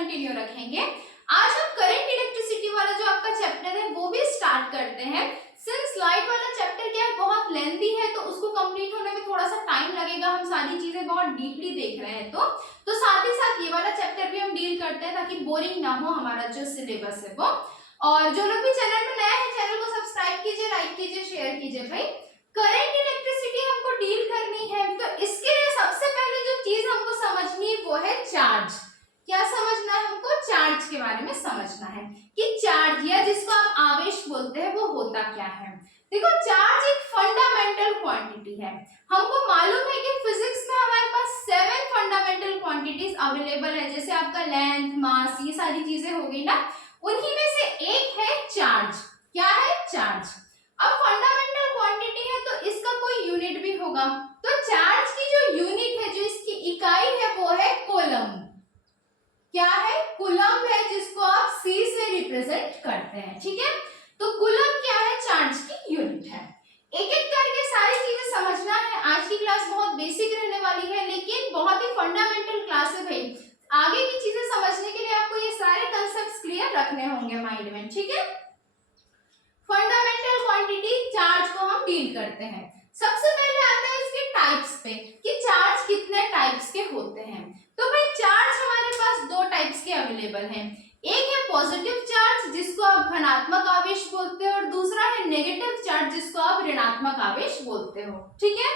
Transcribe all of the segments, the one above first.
Continue रखेंगे। आज हम करंट इलेक्ट्रिसिटी वाला जो आपका चैप्टर है वो भी स्टार्ट करते हैं। सिंस लाइट वाला चैप्टर क्या है बहुत लेंथी है तो उसको कंप्लीट होने में थोड़ा सा टाइम लगेगा, हम सारी चीजें बहुत डीपली देख रहे हैं तो साथ ही साथ ये वाला चैप्टर भी हम डील करते हैं ताकि बोरिंग ना हो हमारा जो सिलेबस है वो। और जो लोग भी चैनल पे नए हैं चैनल को सब्सक्राइब कीजिए, लाइक कीजिए, शेयर कीजिए। भाई करंट इलेक्ट्रिसिटी हमको डील करनी है तो इसके लिए सबसे पहले जो चीज हमको समझनी है वो है चार्ज। क्या समझना है हमको? चार्ज के बारे में समझना है कि चार्ज या जिसको आप आवेश बोलते हैं वो होता क्या है। देखो चार्ज एक फंडामेंटल क्वांटिटी है। हमको मालूम है कि फिजिक्स में हमारे पास 7 फंडामेंटल क्वांटिटीज अवेलेबल है, जैसे आपका लेंथ, मास, ये सारी चीजें हो गई ना, उन्हीं में से एक है चार्ज। क्या है? चार्ज। अब फंडामेंटल क्वांटिटी है तो इसका कोई यूनिट भी होगा, तो चार्ज की जो यूनिट है, जो इसकी इकाई है वो है कूलम। क्या है? कूलम है, जिसको आप C से रिप्रेजेंट करते हैं। ठीक है, तो कूलम क्या है? चार्ज की यूनिट है। एक एक करके सारी चीजें समझना है। आज की क्लास बहुत बेसिक रहने वाली है लेकिन बहुत ही फंडामेंटल क्लास है भाई। आगे की चीजें समझने के लिए आपको ये सारे कंसेप्ट्स क्लियर रखने होंगे माइंड में। ठीक है, फंडामेंटल क्वांटिटी चार्ज को हम डील करते हैं। सबसे पहले आता है इसके टाइप्स पे कि चार्ज कितने टाइप्स के होते हैं। तो भाई चार्ज हमारे पास 2 टाइप्स के अवेलेबल हैं। एक है पॉजिटिव चार्ज जिसको आप धनात्मक आवेश बोलते हो और दूसरा है नेगेटिव चार्ज जिसको आप ऋणात्मक आवेश बोलते हो। ठीक है,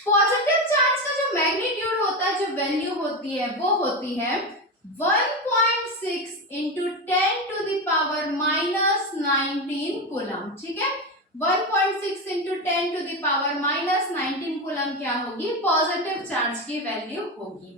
पॉजिटिव चार्ज का जो मैग्नीट्यूड होता है, जो वैल्यू होती है वो होती है 1.6 into 10 to the power minus 19 coulomb. ठीक है, 1.6 into 10 to the power minus 19 coulomb क्या होगी? पॉजिटिव चार्ज की वैल्यू होगी।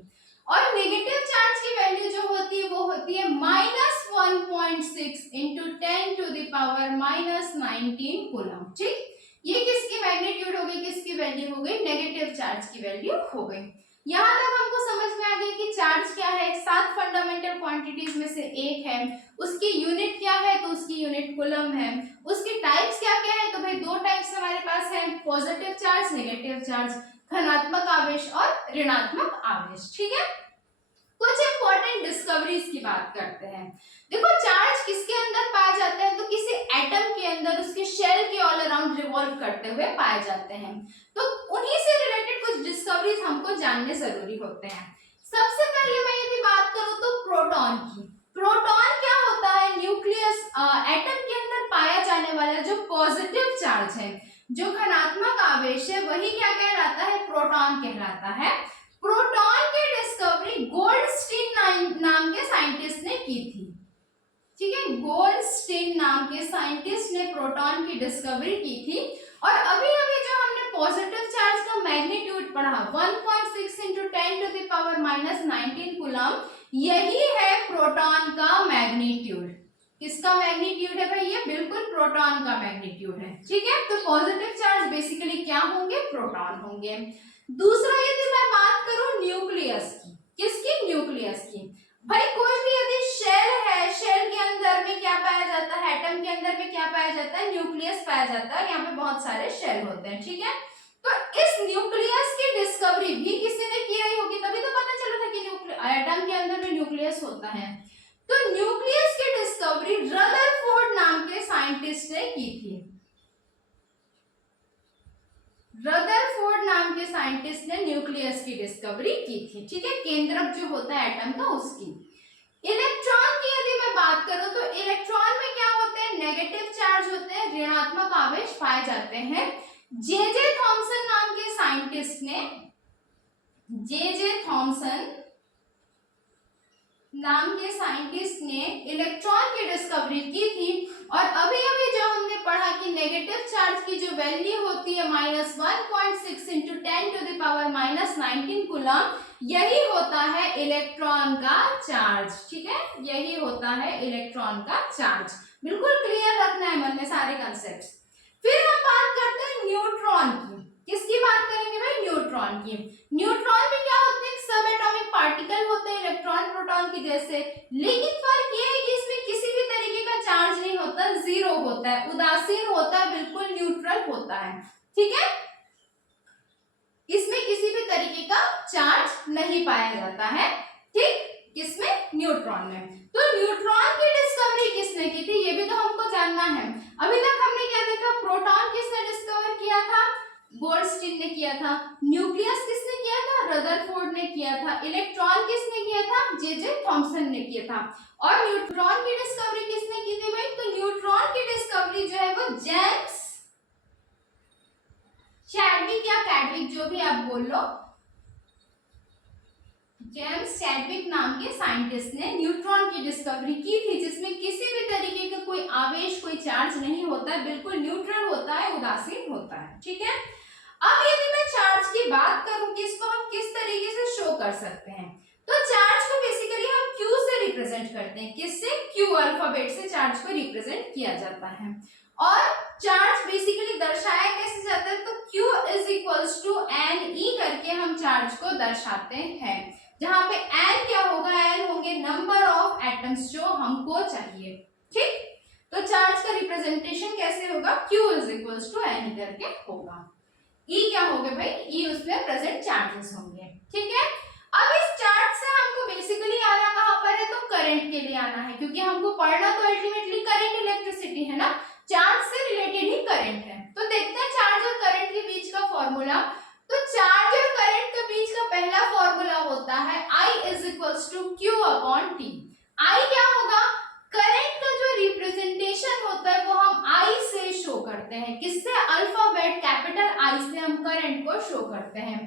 और नेगेटिव चार्ज की वैल्यू जो होती है वो होती है -1.6 into 10 to the power minus 19 coulomb. ठीक, ये किसकी मैग्नीट्यूड हो गई, किसकी वैल्यू हो गई? नेगेटिव चार्ज की वैल्यू हो गई। यहाँ तक हमको समझ में आ गया कि चार्ज क्या है, 7 फंडामेंटल क्वांटिटीज में से एक है। उसकी यूनिट क्या है? तो उसकी यूनिट कूलम है। उसकी टाइप्स क्या क्या है? तो भाई 2 टाइप्स हमारे पास है, पॉजिटिव चार्ज, नेगेटिव चार्ज, धनात्मक आवेश और ऋणात्मक आवेश। ठीक है, कुछ इंपॉर्टेंट डिस्कवरीज की बात करते हैं। देखो चार्ज किसके अंदर पाया जाता है? तो किसी एटम के अंदर उसके शेल के ऑल अराउंड रिवॉल्व करते हुए पाए जाते हैं। तो उन्हीं से रिलेटेड कुछ डिस्कवरीज हमको जानने जरूरी होते हैं। सबसे पहले मैं यदि बात करूं तो प्रोटॉन की। प्रोटॉन क्या होता है? न्यूक्लियस एटम के अंदर पाया जाने वाला जो पॉजिटिव चार्ज है, जो धनात्मक आवेश है, वही क्या कहलाता है? प्रोटॉन कहलाता है। प्रोटॉन की डिस्कवरी गोल्डस्टीन नाम के साइंटिस्ट ने की थी। ठीक है, गोल्डस्टीन नाम के साइंटिस्ट ने प्रोटॉन की डिस्कवरी की थी। और अभी अभी जो हमने पॉजिटिव चार्ज का मैग्नीट्यूड पढ़ा 1.6 into 10 to the power minus 19 coulomb, यही है प्रोटॉन का मैग्नीट्यूड। किसका मैग्नीट्यूड है भाई? ये बिल्कुल प्रोटॉन का मैग्नीट्यूड है। ठीक है, तो पॉजिटिव चार्ज बेसिकली क्या होंगे? प्रोटॉन होंगे। दूसरा यदि मैं बात करूं न्यूक्लियस की, किसकी? न्यूक्लियस की। भाई कोई भी यदि शेल है, शेल के अंदर में क्या पाया जाता है? एटम के अंदर में क्या पाया जाता है? न्यूक्लियस पाया जाता है। यहाँ पे बहुत सारे शेल होते हैं। ठीक है, तो इस न्यूक्लियस की डिस्कवरी भी किसी ने की रही होगी, तभी तो पता चला था कि एटम के अंदर में न्यूक्लियस होता है। तो न्यूक्लियस की डिस्कवरी रदरफोर्ड नाम के साइंटिस्ट ने की थी। रदरफोर्ड नाम के साइंटिस्ट ने न्यूक्लियस की डिस्कवरी की थी। ठीक है, केंद्रक जो होता है एटम का उसकी। इलेक्ट्रॉन की यदि मैं बात करूं तो इलेक्ट्रॉन में क्या होते हैं? नेगेटिव चार्ज होते हैं, ऋणात्मक आवेश पाए जाते हैं। जे थॉमसन नाम के साइंटिस्ट ने जे थॉमसन नाम के साइंटिस्ट ने इलेक्ट्रॉन की डिस्कवरी की थी। और अभी अभी जो हमने पढ़ा कि नेगेटिव चार्ज की जो वैल्यू होती है -1.6 into 10 to the power minus 19 coulomb, यही होता है इलेक्ट्रॉन का चार्ज। ठीक है, यही होता है इलेक्ट्रॉन का चार्ज। बिल्कुल क्लियर रखना है मन में सारे कंसेप्ट्स। फिर हम बात करते हैं न्यूट्रॉन की। किसकी बात करेंगे भाई? न्यूट्रॉन की। न्यूट्रॉन में क्या होते हैं? सब एटॉमिक पार्टिकल होते हैं इलेक्ट्रॉन प्रोटॉन की जैसे, लेकिन फर्क ये है कि इसमें किसी भी तरीके का चार्ज नहीं होता, जीरो होता है, उदासीन होता है, बिल्कुल न्यूट्रल होता है। ठीक है, इसमें किसी भी तरीके का चार्ज नहीं पाया जाता है। ठीक, किसमें? न्यूट्रॉन ने। तो न्यूट्रॉन की डिस्कवरी किसने की थी ये भी तो हमको जानना है। अभी तक हमने क्या देखा, प्रोटॉन किसने डिस्कवर किया था, गोल्डस्टीन ने किया था। न्यूक्लियस किसने किया था, रदरफोर्ड ने किया था। इलेक्ट्रॉन किसने किया था, जे थॉमसन ने किया था। और न्यूट्रॉन की डिस्कवरी किसने की थी भाई, तो न्यूट्रॉन की डिस्कवरी जो है वो जेम्स चैडविक या कैडविक जो भी आप बोल लो, जेम्स चैडविक नाम के साइंटिस्ट ने न्यूट्रॉन की डिस्कवरी की थी, जिसमें किसी भी तरीके का कोई आवेश, कोई चार्ज नहीं होता है, बिल्कुल न्यूट्रल होता है, उदासीन होता है। ठीक है, अब यदि मैं चार्ज की बात करूं कि इसको हम किस तरीके से शो कर सकते हैं, तो चार्ज को बेसिकली हम Q से रिप्रेजेंट करते हैं। किससे, Q अल्फाबेट से चार्ज को रिप्रेजेंट किया जाता है। और चार्ज बेसिकली दर्शाया कैसे जाता है, तो Q is equals to NE करके हम चार्ज को दर्शाते हैं, जहां पे N क्या होगा, N होंगे नंबर ऑफ एटम्स जो हमको चाहिए। ठीक, तो चार्ज का रिप्रेजेंटेशन कैसे होगा, Q is equals to NE करके होगा। E क्या होगा भाई, E उसमें प्रेजेंट चार्जेस होंगे। ठीक है, अब इस चार्ज से हमको बेसिकली आना कहां पर है, तो करंट के लिए आना है, क्योंकि हमको पढ़ना तो अल्टीमेटली करंट इलेक्ट्रिसिटी है ना, चार्ज से रिलेटेड ही करंट है। तो देखते हैं चार्ज और करंट के बीच का फॉर्मूला। तो चार्ज और करंट के बीच का पहला फॉर्मूला होता है I is equals to Q upon T। I क्या होगा, करंट का जो रिप्रेजेंटेशन होता है वो हम I से शो करते हैं। किससे, अल्फाबेट कैपिटल I से हम करंट को शो करते हैं।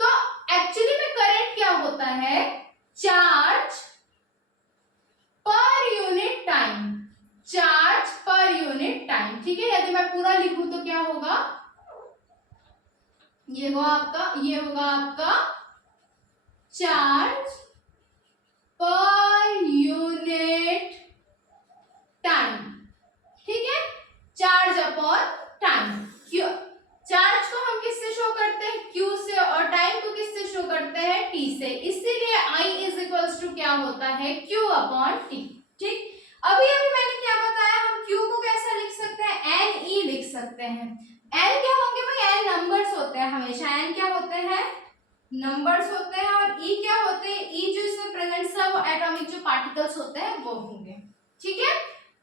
तो एक्चुअली में करंट क्या होता है, charge per unit time, charge per unit time. ठीक है, यदि मैं पूरा लिखूं तो क्या होगा, ये होगा आपका चार्ज पर यूनिट टाइम। ठीक है, चार्ज अपॉन टाइम। क्यों, चार्ज को हम किससे शो करते हैं, Q से, और टाइम को किससे शो करते हैं, T से। इसीलिए I इज इक्वल्स टू क्या होता है, Q अपॉन T। ठीक, अभी मैंने क्या बताया, हम Q को कैसा लिख सकते हैं, NE लिख सकते हैं। N क्या होंगे भाई, N नंबर्स होते हैं, हमेशा N क्या होते हैं, नंबर्स होते हैं। और E क्या होते हैं, E जो इसमें प्रेजेंट सब एटॉमिक जो पार्टिकल्स होते हैं वो होंगे। ठीक है,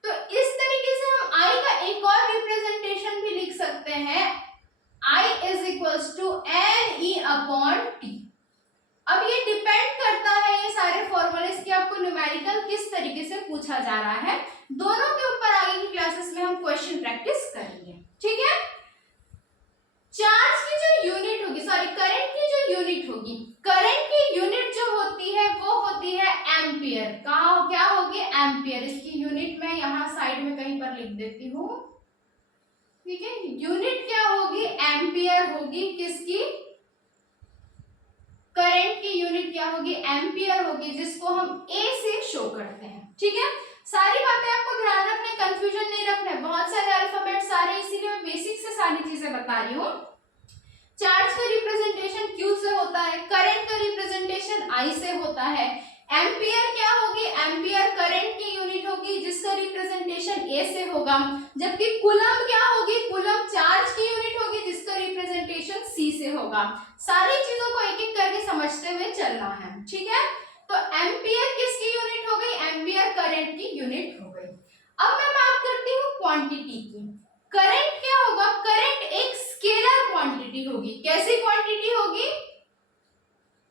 तो इस तरीके से हम I का एक और रिप्रेजेंटेशन भी लिख सकते हैं, I is equals to NE upon T। अब ये डिपेंड करता है, ये सारे फॉर्मूलेस कि आपको न्यूमेरिकल किस तरीके से पूछा जा रहा है। दोनों के ऊपर आगे की क्लासेस में हम क्वेश्चन प्रैक्टिस करेंगे। ठीक है, चार्ज की जो यूनिट होगी, सॉरी करंट की जो यूनिट होगी, करंट की यूनिट जो होती है वो होती है एम्पियर। कहाँ क्या होगी, एम्पियर। इसकी यूनिट मैं यहाँ साइड में कहीं पर लिख देती हूँ। ठीक है, यूनिट क्या होगी, एम्पियर होगी। किसकी, करंट की यूनिट क्या होगी, एम्पियर होगी, जिसको हम A से शो करते हैं। ठीक है, सारी बातें आपको ध्यान रखने, कंफ्यूजन नहीं रखना है, बहुत सारे अल्फाबेट सारे, इसीलिए मैं बेसिक से सारी चीजें बता रही हूँ। चार्ज का रिप्रेजेंटेशन Q से होता है, करंट का रिप्रेजेंटेशन I से होता है। एम्पियर क्या होगी, एम्पियर करंट की यूनिट होगी, जिसका रिप्रेजेंटेशन A से होगा। जबकि कूलम क्या होगी, कूलम चार्ज की यूनिट होगी, जिसका रिप्रेजेंटेशन C से होगा। सारी चीजों को एक एक करके समझते हुए चलना है। ठीक है, तो एम्पियर किसकी यूनिट हो गई, एम्पियर करंट की यूनिट हो गई। अब मैं बात करती हूँ क्वांटिटी की। करंट क्या होगा, करंट एक स्केलर क्वांटिटी होगी। कैसी क्वांटिटी होगी,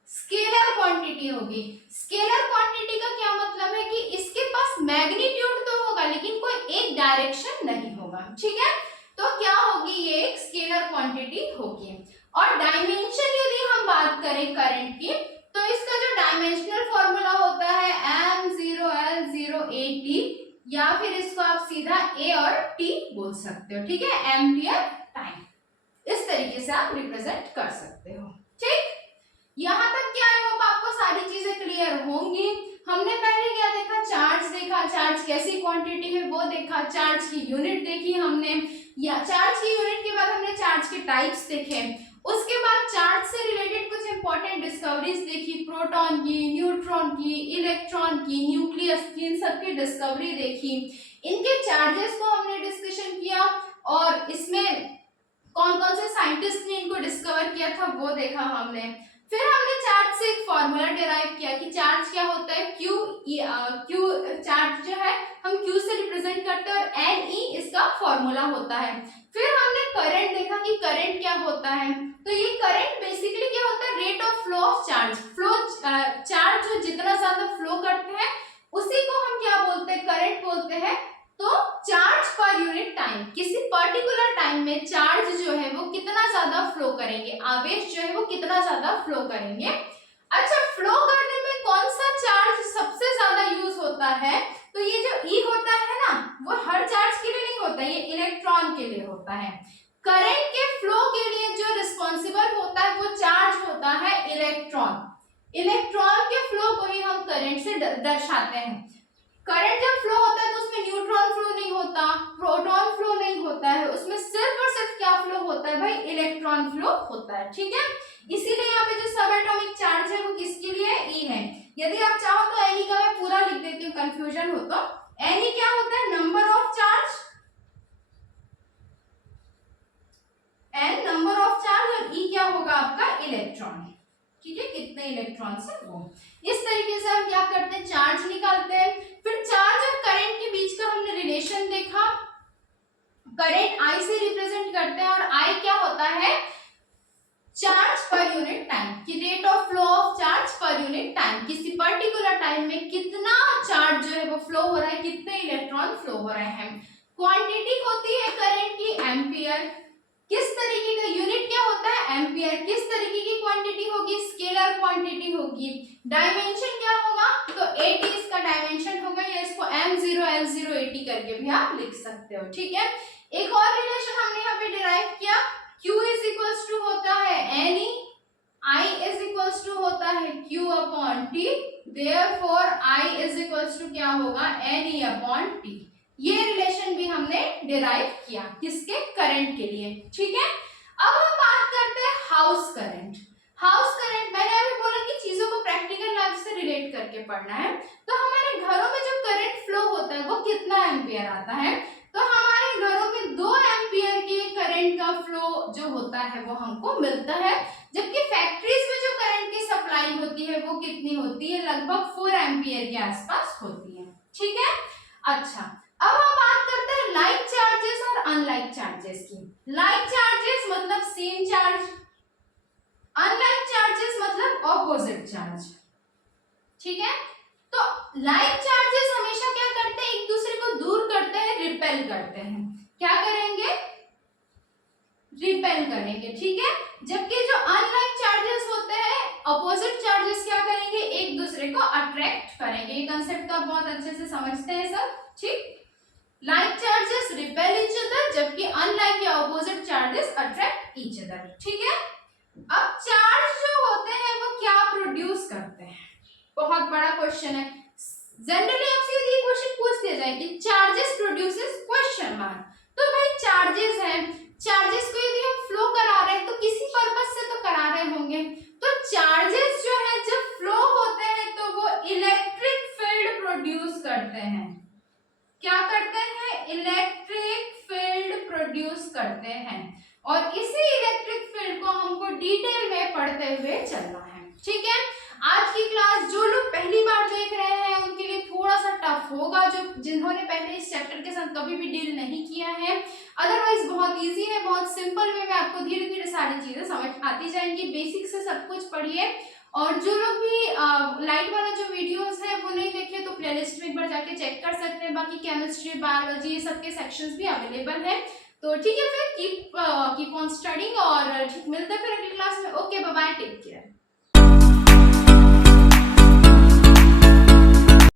स्केलर क्वांटिटी होगी। स्केलर क्वांटिटी का क्या मतलब है कि इसके पास मैग्नीट्यूड तो होगा लेकिन कोई एक डायरेक्शन नहीं होगा। ठीक है, तो क्या होगी, ये एक स्केलर क्वांटिटी होगी। और डायमेंशन यदि हम बात करें करंट की, तो इसका जो डायमेंशनल फॉर्मूला होता है M0L0AT, या फिर इसको आप सीधा A और T बोल सकते हो। ठीक है, एम्पियर टाइम, इस तरीके से आप रिप्रेजेंट कर सकते हो। ठीक, यहाँ तक क्या आई होप आपको सारी चीजें क्लियर होंगी। हमने पहले क्या देखा, चार्ज देखा, चार्ज कैसी क्वांटिटी है वो देखा, चार्ज की यूनिट देखी हमने, या चार्ज की यूनिट के बाद हमने चार्ज के टाइप्स देखे। उसके बाद चार्ज से रिलेटेड कुछ इंपॉर्टेंट डिस्कवरीज देखी, प्रोटॉन की, न्यूट्रॉन की, इलेक्ट्रॉन की, न्यूक्लियस की, इन सब की डिस्कवरी देखी। इनके चार्जेस को हमने डिस्कशन किया और इसमें कौन कौन से साइंटिस्ट ने इनको डिस्कवर किया था वो देखा हमने। फिर हमने चार्ज से एक फॉर्मूला डिराइव किया कि चार्ज क्या होता है, क्यू चार्ज जो है हम क्यू से रिप्रेजेंट करते हैं और एन ई इसका फॉर्मूला होता है। फिर हमने करंट देखा कि करंट क्या होता है, तो ये करंट बेसिकली क्या होता है, rate of flow of charge. Charge जो जितना ज्यादा फ्लो करते हैं उसी को हम क्या बोलते हैं, करंट बोलते हैं। तो चार्ज पर यूनिट टाइम, किसी पर्टिकुलर टाइम में चार्ज जो है वो कितना ज्यादा फ्लो करेंगे, आवेश जो है वो कितना ज्यादा फ्लो करेंगे। अच्छा, फ्लो करने में कौन सा चार्ज सबसे ज्यादा यूज होता है, तो ये जो ई होता है ना, वो हर चार्ज के लिए नहीं होता, ये इलेक्ट्रॉन के लिए होता है। करंट के फ्लो के लिए जो रिस्पॉन्सिबल होता है वो चार्ज होता है इलेक्ट्रॉन। इलेक्ट्रॉन के फ्लो को ही हम करंट से दर्शाते हैं। करंट जब फ्लो होता है तो उसमें न्यूट्रॉन फ्लो नहीं होता, प्रोटॉन फ्लो नहीं होता है, उसमें सिर्फ और सिर्फ क्या फ्लो होता है भाई, इलेक्ट्रॉन फ्लो होता है। ठीक है, इसीलिए यहाँ पे जो सब एटॉमिक चार्ज है वो किसके लिए, ई है। यदि आप चाहो तो एनी का मैं पूरा लिख देती हूँ, कंफ्यूजन हो तो। एनी क्या होता है, number of charge, N number of charge, और ई क्या होगा आपका, इलेक्ट्रॉन। ठीक है, कितने इलेक्ट्रॉन्स है वो। इस तरीके से हम क्या करते हैं, चार्ज निकालते हैं। फिर चार्ज और करंट के बीच का हमने रिलेशन देखा। करंट आई से रिप्रेजेंट करते हैं और आई क्या होता है, चार्ज पर यूनिट टाइम, कि rate of flow of charge per unit time, किसी पर्टिकुलर टाइम में कितना चार्ज जो है वो फ्लो हो रहा है, कितने इलेक्ट्रॉन फ्लो हो रहे हैं। क्वांटिटी होती है करंट की एम्पियर, किस तरीके का यूनिट क्या होता है, एम्पियर, किस तरीके की क्वांटिटी होगी, स्केलर क्वांटिटी होगी। डायमेंशन क्या होगा, तो 80 इसका डायमेंशन होगा, या इसको m0 l0 80 करके भी आप लिख सकते हो। ठीक है, एक और रिलेशन हमने यहाँ पे डिराइव किया, Q इज इक्वल्स टू होता है Ne, I is equals to होता है Q upon T, therefore I is equals to क्या होगा, Ne अपॉन T। ये रिलेशन भी हमने डिराइव किया, किसके, करंट के लिए। ठीक है, अब हम बात करते हैं हाउस करंट। हाउस करंट, मैंने अभी बोला कि चीजों को प्रैक्टिकल लाइफ से रिलेट करके पढ़ना है। तो हमारे घरों में जो करंट फ्लो होता है वो कितना एम्पियर आता है, तो हमारे घरों में 2 एम्पियर के करंट का फ्लो जो होता है वो हमको मिलता है, जबकि फैक्ट्रीज में जो करंट की सप्लाई होती है वो कितनी होती है, लगभग 4 एम्पियर के आसपास होती है। ठीक है, अच्छा, अब हम बात करते हैं लाइक चार्जेस और अनलाइक चार्जेस की। लाइक चार्जेस मतलब सेम चार्ज, अनलाइक चार्जेस मतलब ऑपोजिट चार्ज। ठीक है, तो लाइक चार्जेस हमेशा क्या करते हैं, एक दूसरे को दूर करते हैं, रिपेल करते हैं। क्या करेंगे, रिपेल करेंगे। ठीक है, जबकि जो अनलाइक चार्जेस होते हैं, अपोजिट चार्जेस क्या करेंगे, एक दूसरे को अट्रैक्ट करेंगे। ये कंसेप्ट तो आप बहुत अच्छे से समझते हैं सब। ठीक, like charges repel each other, जबकि अनलाइक या opposite charges attract each other. ठीक है, अब चार्ज जो होते हैं वो क्या प्रोड्यूस करते हैं, बहुत बड़ा क्वेश्चन है। जनरली आपसे ये क्वेश्चन पूछ दिया जाए कि चार्जेस प्रोड्यूसेस क्वेश्चन मार्क, तो भाई चार्जेस हैं, चार्जेस को यदि हम फ्लो करा रहे हैं तो किसी पर्पस से तो करा रहे होंगे। तो चार्जेस जो है जब फ्लो होते हैं तो वो इलेक्ट्रिक फील्ड प्रोड्यूस करते हैं। क्या करते हैं, इलेक्ट्रिक फील्ड प्रोड्यूस करते हैं, और इसी इलेक्ट्रिक फील्ड को हमको डिटेल में पढ़ते हुए चलना है। ठीक है, आज की क्लास जो लोग पहली बार देख रहे हैं उनके लिए थोड़ा सा टफ होगा, जो जिन्होंने पहले इस चैप्टर के साथ कभी भी डील नहीं किया है। अदरवाइज बहुत इजी है, बहुत सिंपल वे में आपको धीरे धीरे सारी चीजें समझ आती जाएंगी। बेसिक से सब कुछ पढ़िए, और जो लोग भी लाइट वाला जो वीडियोस है वो नहीं देखे तो प्लेलिस्ट में एक बार जाके चेक कर सकते हैं। बाकी केमिस्ट्री, बायोलॉजी, ये सबके सेक्शंस भी अवेलेबल है। तो ठीक है, फिर कीप ऑन स्टडिंग, और ठीक मिलते हैं फिर अगली क्लास में। Okay, bye bye, take care.